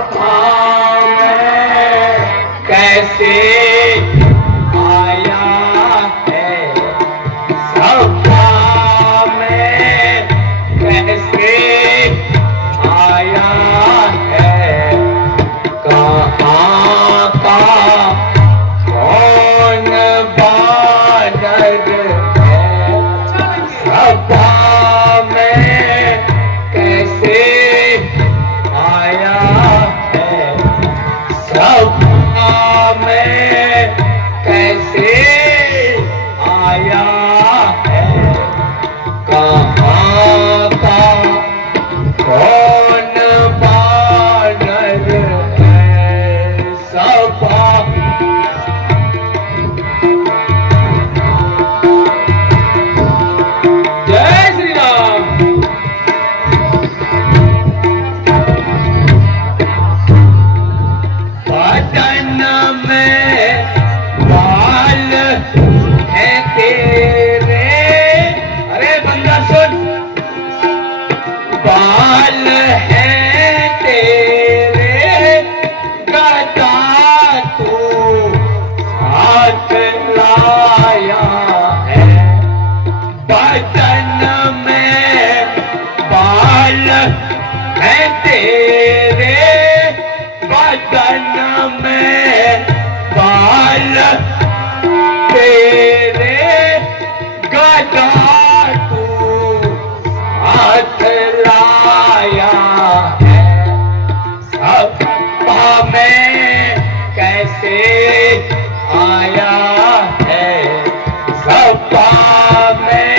सपा में कैसे आया है, सपा में कैसे आया है, कहाँ का कौन बानर है, सपा में कैसे आया है, सपा में कैसे आया है, कहाँ का कौन बानर है, सपा जय श्री राम। बदन में बाल है तेरे, अरे बंदा सुन, बाल है तेरे, गदा तू साथ लाया है, बदन में बाल है तेरे, बदन में बाल तेरे, गदा तू साथ लाया है, सपा में कैसे आया है, सपा में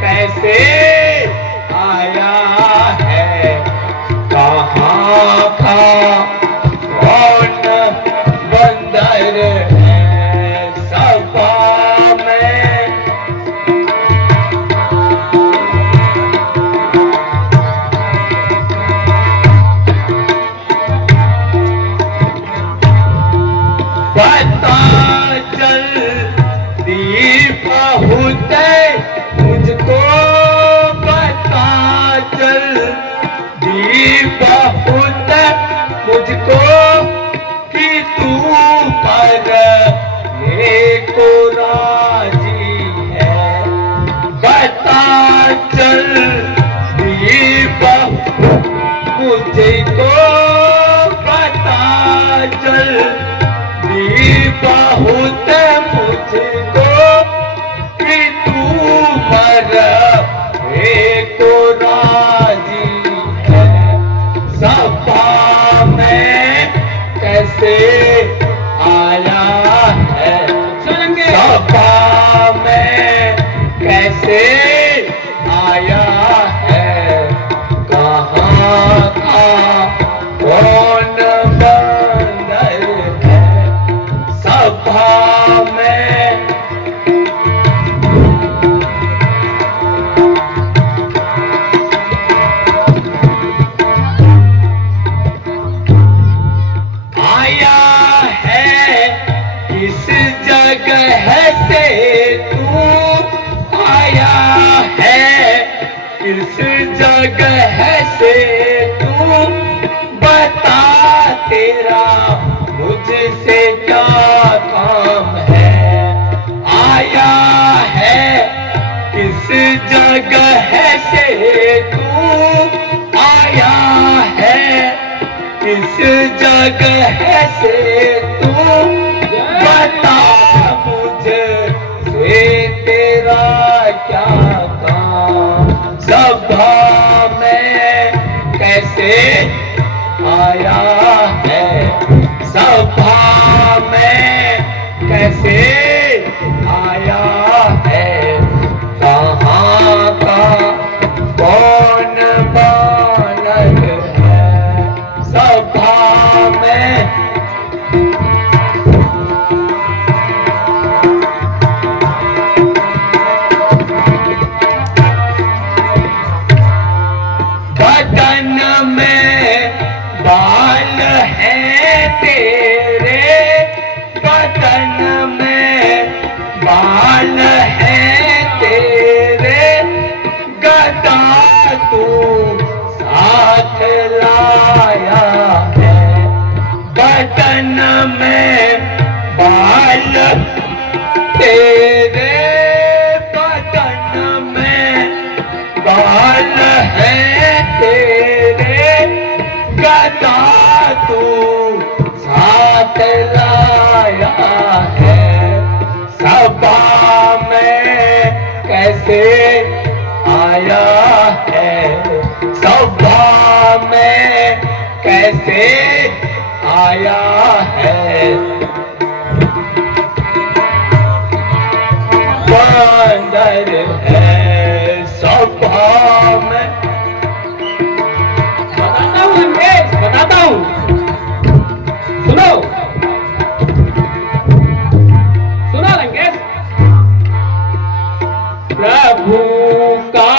कैसे आया है, कहाँ का कौन बंदर है, सपा में पता चल दी बहुत मुझको, पता चल दी बहुत मुझको, कि तू पर को राजी है, पता चल दी बहुत मुझको, पता चल दी बहुत मुझको, कि तू पर को राजी है, सपा में कैसे आया है, सपा में कैसे आया है, कहाँ का कौन बंदर है, सपा में आया है किस जगह से तू, आया है किस जगह से तू, बता तेरा मुझसे क्या काम है, आया है किस जगह से तू, आया है किस जगह से तू, बता मुझसे तेरा क्या काम, सभा में कैसे आया है, सभा में कैसे आया है, कहाँ का कौन बानर है, सभा में बदन में बाल है तेरे, बदन में सदा तू साथ लाया है, सभा में कैसे आया है, सभा में कैसे आया है। बंदर है सभा में, बताता हूँ अंग्रेज, बताता हूँ, सुनो सुनो अंग्रेज। प्रभु का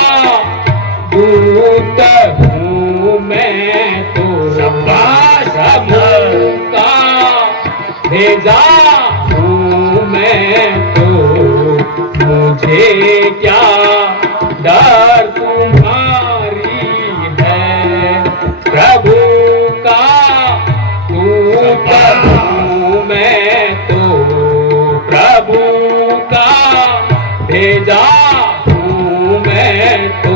दूत हूँ मैं तो, प्रभु का भेजा हूँ मैं तो, मुझे क्या डर तुम्हारी है। प्रभु का दूत हूँ मैं तो, प्रभु का भेजा हूँ मैं तो,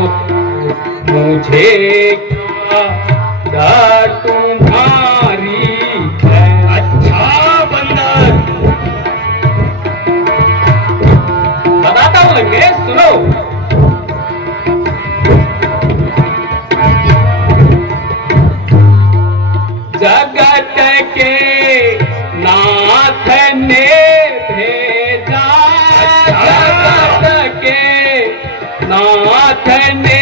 मुझे क्या डर तुम्हारी है। अच्छा बंदर, बताता हूँ अंग्रेज, सुनो। जगत के नाथ ने भेजा, जगत के नाथ ने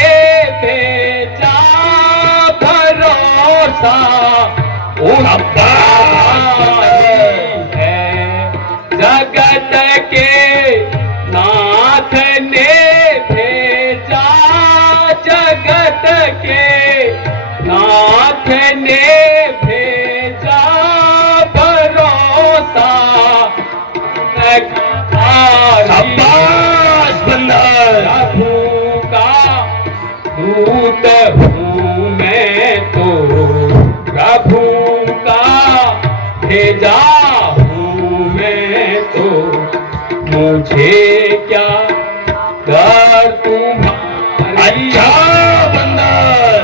भेजा, भरोसा उस पर है। जगत के नाथ ने भेजा, जगत के नाथ ने भेजा, भरोसा प्रभु का दूत हूँ मैं तो, प्रभु का भेजा हूँ मैं तो, मुझे क्या डर तुम्हारी। अच्छा बंदर,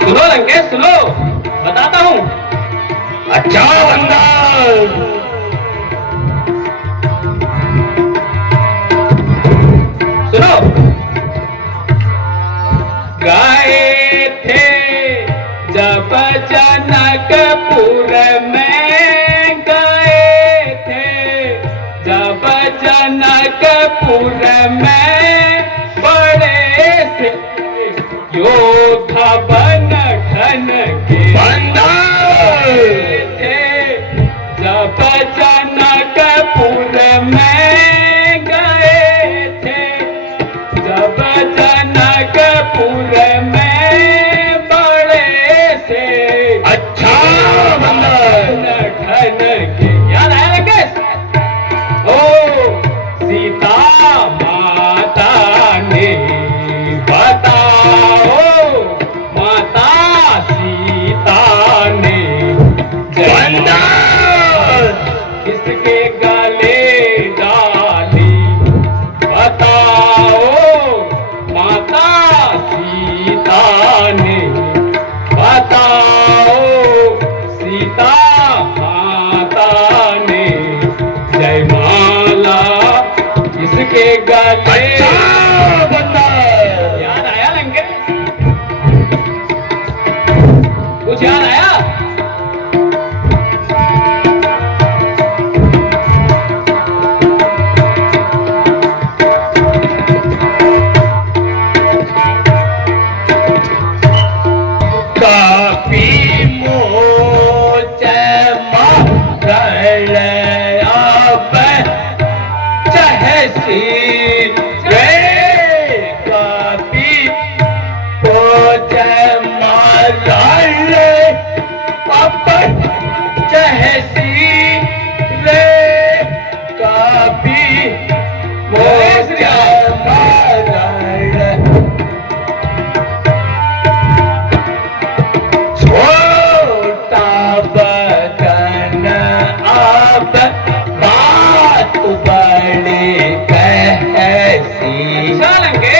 सुनो लंकेश सुनो, बताता हूँ। अच्छा बंदर, सुनो। गए थे जब जनकपुर में, गए थे जब जनकपुर में, बड़े से योद्धा बन ठन के थे जब जनकपुर में, गए थे जब जनकपुर में, बड़े से अच्छा बन ठन के। याद आया लंकेश? ओ सीता माता ने बताओ, माता सीता ने किसके गले डाली, बताओ माता सीता ने, बताओ सीता माता ने, जयमाला किसके गले। याद आया लंकेश? कुछ याद आया?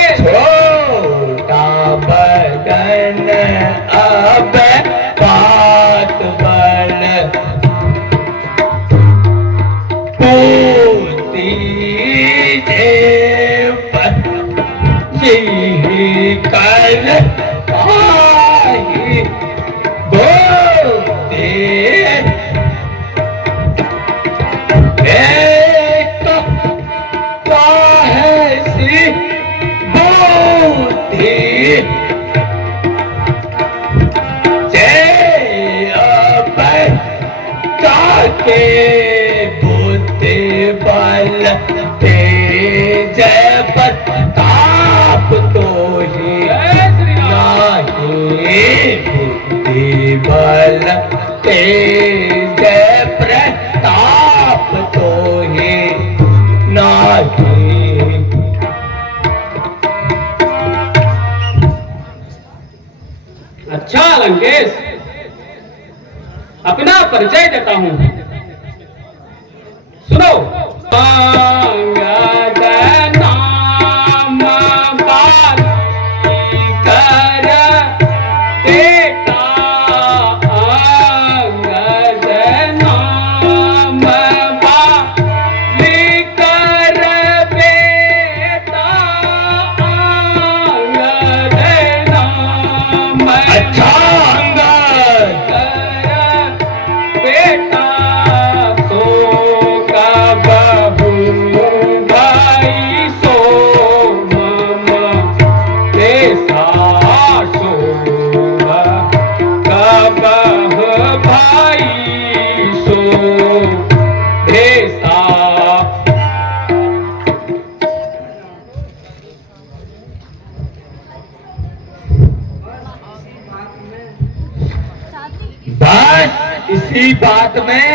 छोटा कर पाही बोते एक काहसी बुद्धि जय अब जाके बुद्धि बल तेज प्रताप तो ही नाही बुद्धि बल तेज प्रताप तो ही नाही। अच्छा लंकेश, अपना परिचय देता हूं, सुनो। अंगद नाम बाली कर बेटा, अंगद नाम बाली कर बेटा, अंगद नाम अच्छा अंगद बेटा, सो कबहू भाई सो मम देसा, सो कबह भाई सो देसा। बस इसी बात में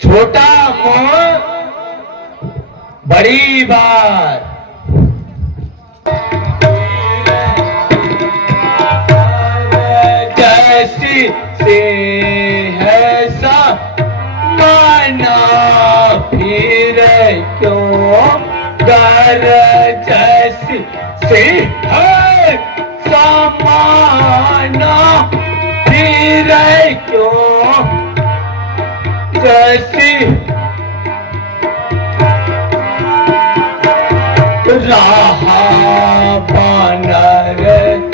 छोटा मुंह बड़ी बात। जैसी से है सा माना फिर क्यों घर जैसी से है समाना फिर क्यों जैसी रहा बानर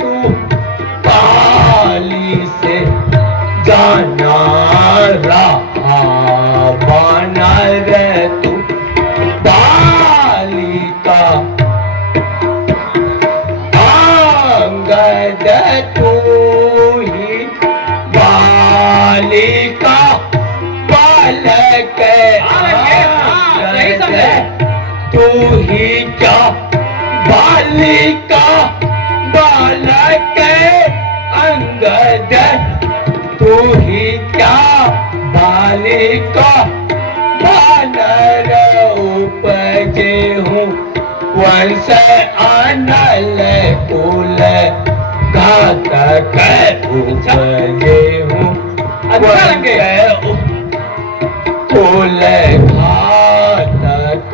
तू पाली से जाना रहा बानर तू पाली का अंगद तू ही बालिका बालक तू ही क्या बालिका बालक अंगद तू ही क्या बालिका बानर उपजे हूँ वंश अनल कुल घातक उपजे हूँ वंश कुल घातक।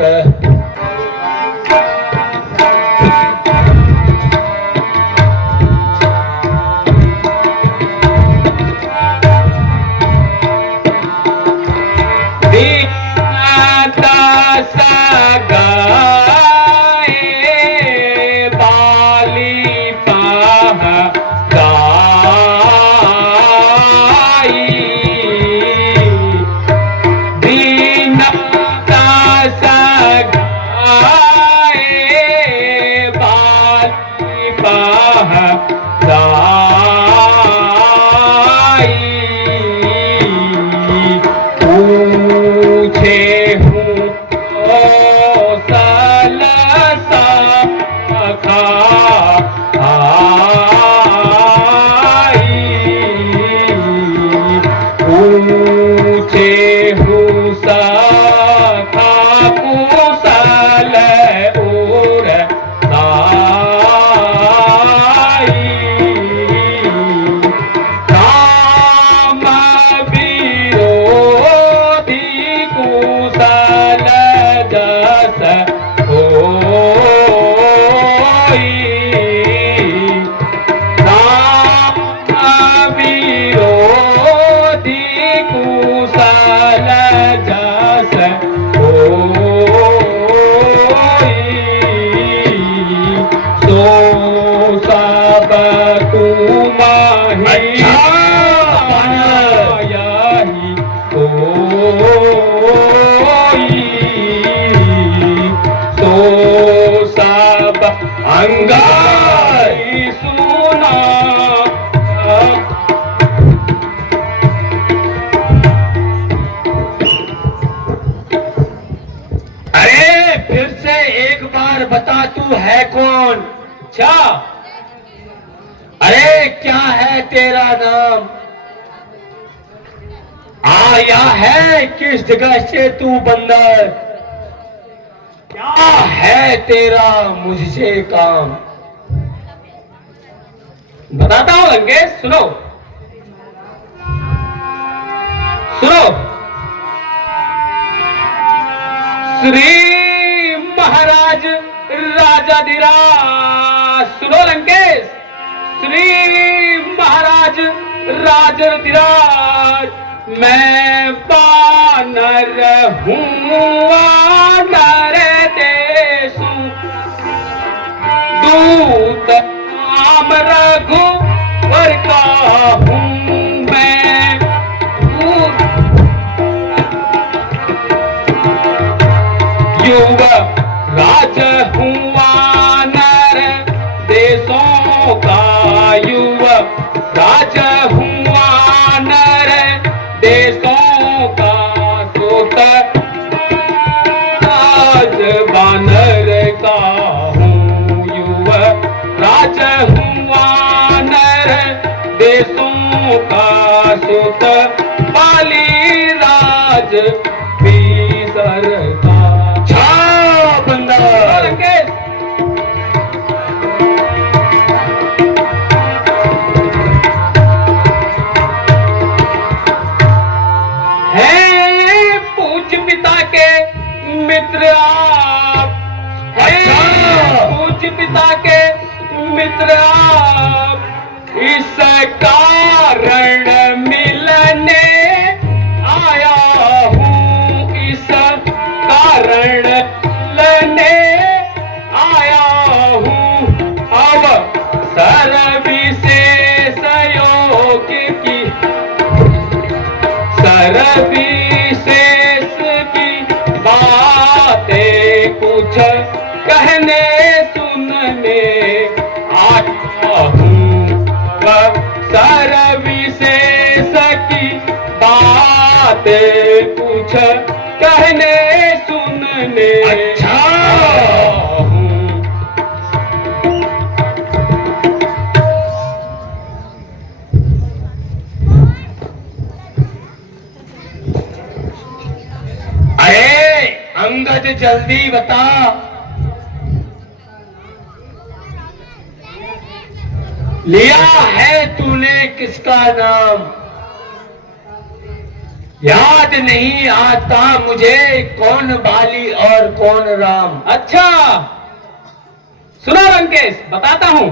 आई सो सब तू माही यही कोई सो सब अंगाई सुना। अरे फिर से एक बार बता, तू है कौन? अच्छा, अरे क्या है तेरा नाम? आया है किस जगह से तू बंदर? क्या है तेरा मुझसे काम? बताता हूं लंकेश, सुनो सुनो। श्री महाराज राजाधिराज, सुनो लंकेश, श्री महाराज राजाधिराज, मैं वानर हूँ, वानर देशु, दूत नाम रघुवर का हूँ मैं। युवा राज हूँ वानर देशों का, युवा राज हूँ वानर देशों का, सोत राज वानर का हूँ, युवा राज हूँ वानर देशों का, सोत पाली राज बीसर का। पिता के मित्र आप, पूज्य पिता के मित्र आप, इस कारण मिलने आया हूँ, इस कारण मिलने आया हूँ। अब सर्वविशेष योग की, सर्वविशेष बातें कुछ कहने सुनने आता हूँ, सर्वविशेष की बातें कुछ कहने सुनने अच्छा हूँ। अरे अंगद जल्दी बता, लिया है तूने किसका नाम? याद नहीं आता मुझे कौन बाली और कौन राम। अच्छा सुनो लंकेश, बताता हूं।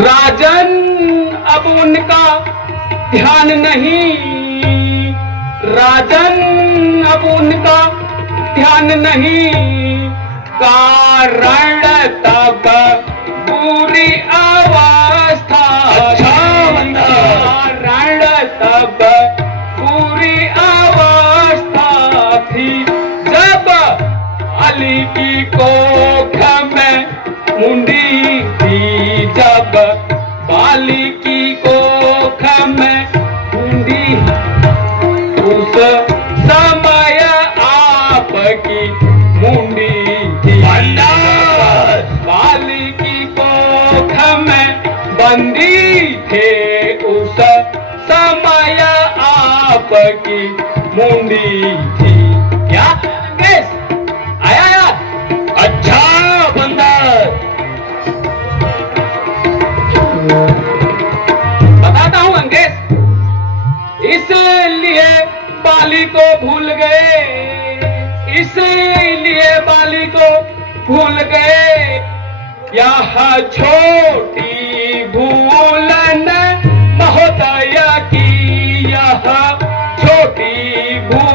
राजन अब उनका ध्यान नहीं, राजन अब उनका ध्यान नहीं, कारण तब बुरी अवस्था। अच्छा बंदा। कारण तब बुरी अवस्था थी, जब अली की कोख में मुंडी थी, जब बाली की कोख में मुंडी, उस समय आपकी मुंडी थी। बाली की कोख में बंदी थे, उस समय आपकी मुंडी थी। क्या केस आया यार? अच्छा बंदर, बताता हूं अंकेश। इसलिए बाली को भूल गए, इसलिए बाली को भूल गए, यह छोटी भूलन महोदय की, यह छोटी भूल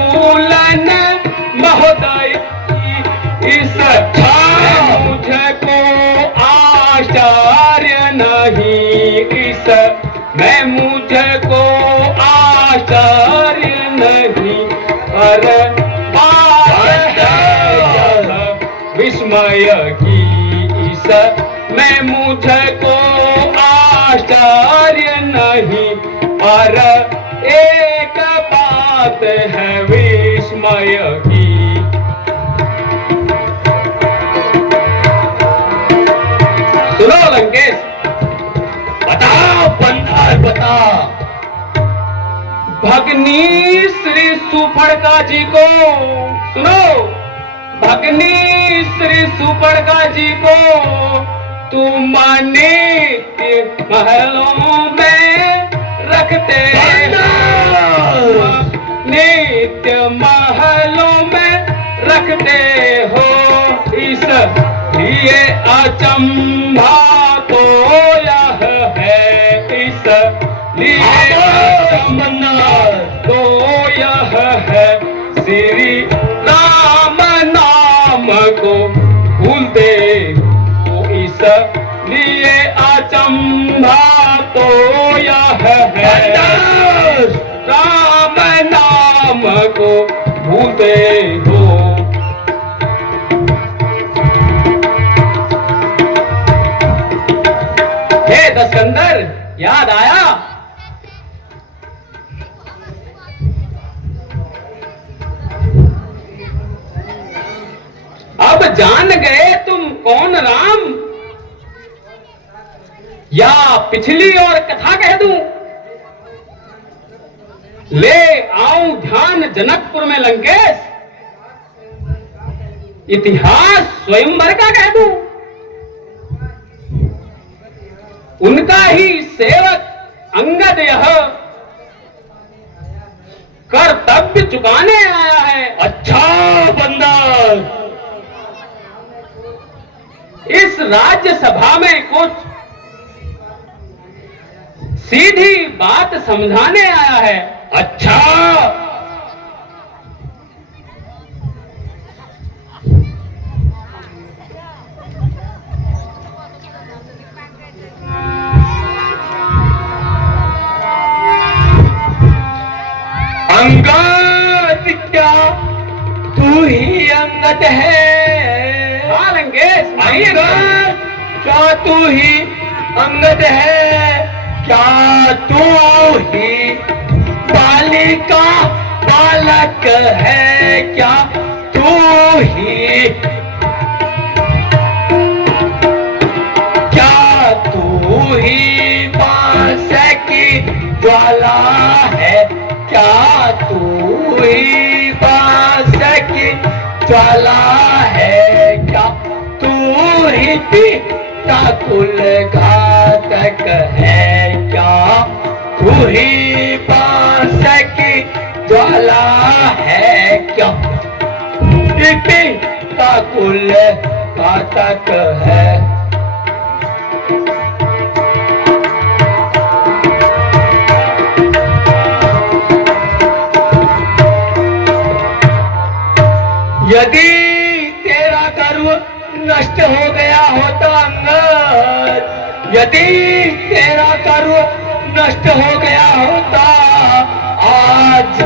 पर बात है विस्मय की इस में मुझको आश्चर्य नहीं, पर एक बात है विस्मय की। सुनो लंकेश, बताओ बंदर बता। भगनी श्री सुपड़का जी को सुनो, भगनी श्री सुपड़का जी को तुम नित्य महलों में रखते हो, नित्य महलों में रखते हो, इसलिए अचंभा तो यह है, इसलिए अचंभा तो यह है, श्री राम नाम को भूलते हो, इसलिए अचंभा तो यह है, राम नाम को भूलते हो। हे दस्कंदर, याद आया? अब जान गए तुम कौन राम, या पिछली और कथा कह दूं? ले आऊं ध्यान जनकपुर में लंकेश, इतिहास स्वयंवर का कह दूं? उनका ही सेवक अंगद यह कर्तव्य चुकाने आया है। अच्छा बंदर, इस राज्यसभा में कुछ सीधी बात समझाने आया है। अच्छा अंगद, क्या तू ही अंगद है? हाँ लंकेश, अंगद, क्या तू ही अंगद है? क्या तू ही बालिका बालक है? क्या तू ही, क्या तू ही बांस की ज्वाला है? क्या तू ही बांस की ज्वाला है? क्या तू ही पिता कुल घातक है? क्या तू ही बांस की ज्वाला है? क्या पिता कुल घातक है? यदि तेरा गर्व नष्ट हो गया होता अंगद, यदि तेरा गर्व नष्ट हो गया होता, आज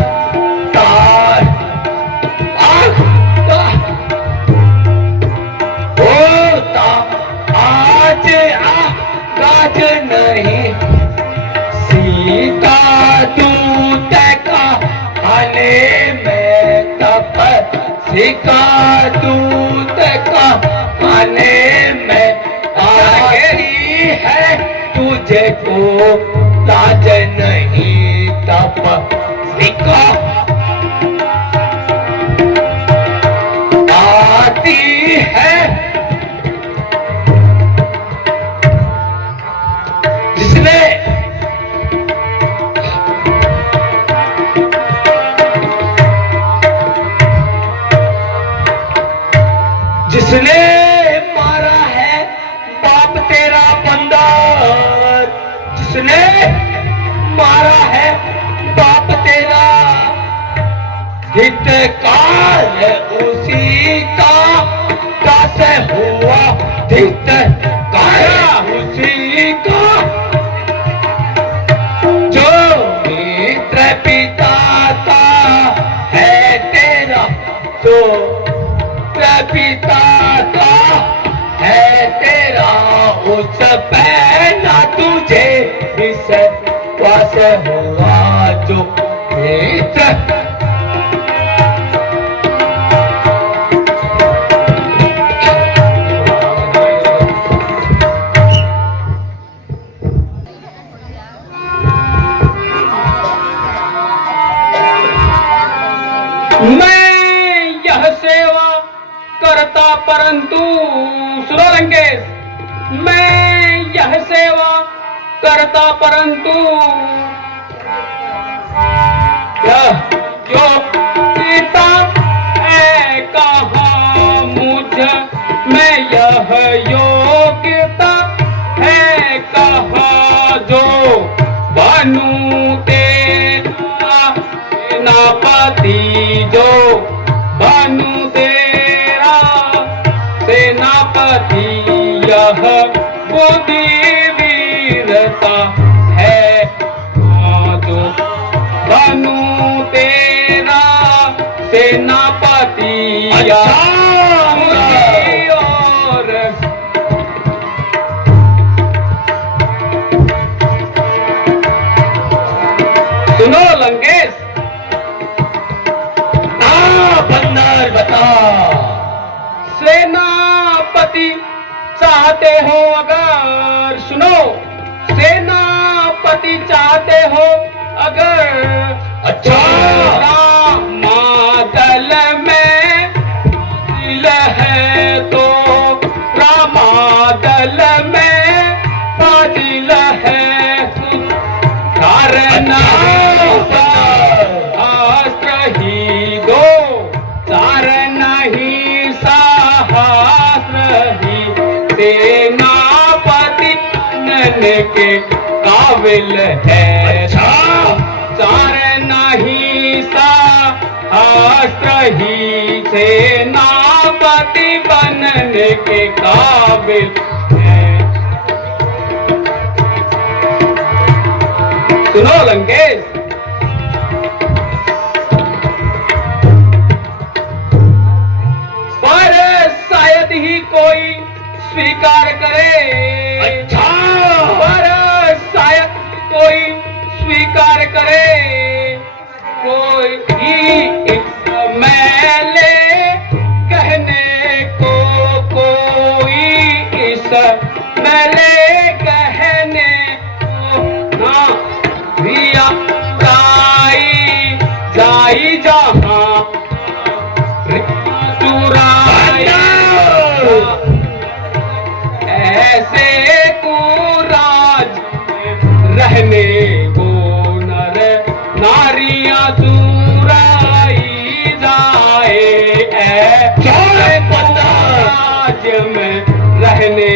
होता, आज गाज नहीं सीता दूत का आने में तप, सीता दूत का आने में आई है, तुझे को लाज नहीं तप सीता आती है, जिसने जिसने मारा है बाप तेरा बंदर, जिसने मारा है बाप तेरा, धिक्कार उसी का कैसे हुआ, धिक्कार उसी का जो मित्र पिता का है पिता का है तेरा उस पे ना तुझे विश्वास हुआ जो मित्र मैं यह सेवा करता परंतु सुनो लंकेश, मैं यह सेवा करता परंतु यह जो पिता है कहाँ मुझ में यह योग्यता है कहाँ जो बनूं तेरा सेनापति, जो बनूं तेरा सेनापति। यह बुद्धि वीरता है जो बनूं तेरा सेनापति। और सुनो लंकेश, बंदर बता। सेनापति चाहते हो अगर, सुनो, सेनापति चाहते हो अगर, अच्छा रामादल में दिल है तो रामादल में फाजिल है धारणा शास्त्र ही दो, धारणा ही शास्त्र ही सेनापति बनने के काबिल है। चारण ही शास्त्र ही सेनापति बनने के काबिल है। सुनो लंकेश, पर शायद ही कोई स्वीकार करे, अच्छा पर शायद कोई स्वीकार करे, कोई इस मैले कहने को, कोई इस मैले कहने को ना दिया जाई जाई जहां चुराई ऐसे कुराज रहने को नर नारियां चुराई जाए ऐसे कुराज में रहने